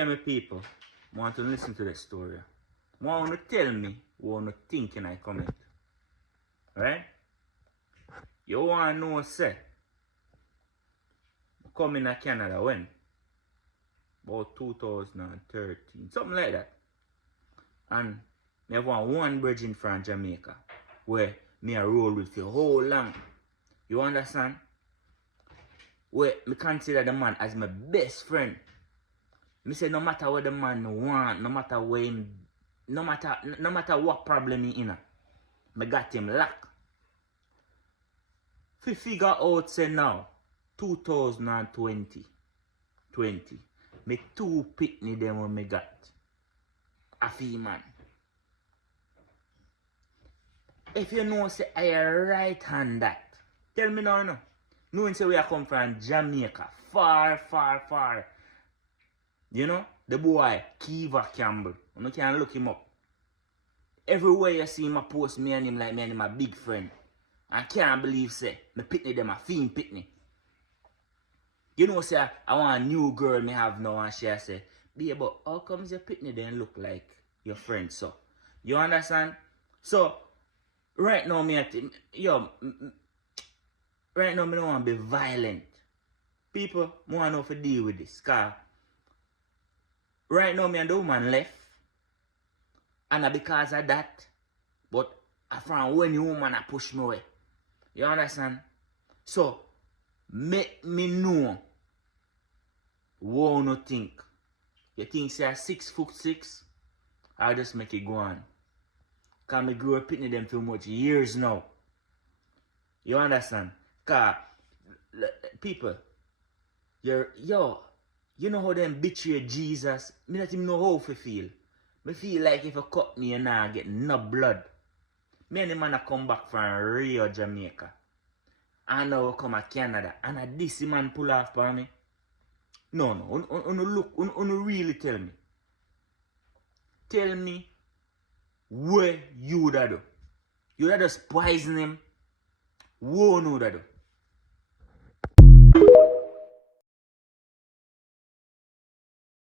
Me people want to listen to the story. Want to tell me what you think in a comment. Right? You want to know, say, coming to Canada when? About 2013. Something like that. And me have one virgin from Jamaica where me a roll with for whole long. You understand? Where me consider the man as my best friend. Me say no matter what the man want, no matter where him, no matter what problem he in, me got him locked. If figure out say now, 2020, me two pitney them when me got. A fee man. If you know say I right hand that, tell me now no. Knowing say we are come from Jamaica, far. You know, the boy, Kiva Campbell. You can look him up. Everywhere you see him, I post me and him like me and him a big friend. I can't believe, say, me pitney them a fiend pitney. You know, say, I want a new girl me have now and she say, babe, but how comes your pitney then look like your friend, so? You understand? So, right now, right now, me don't want to be violent. People, I want to know if to deal with this, cause right now, me and the woman left. And because of that, but from when the woman a push me away. You understand? So, make me know what you think. You think say 6'6", I'll just make it go on. Because I grew up in them for much years now. You understand? Because, people, you know how them betray Jesus? Me not even know how to feel. Me feel like if you cut me and I get no blood. Me and the man come back from Rio, Jamaica. And now come to Canada. And this man pull off for me. No. Look, really tell me. Tell me where you would do. You would just poison him. What you would do?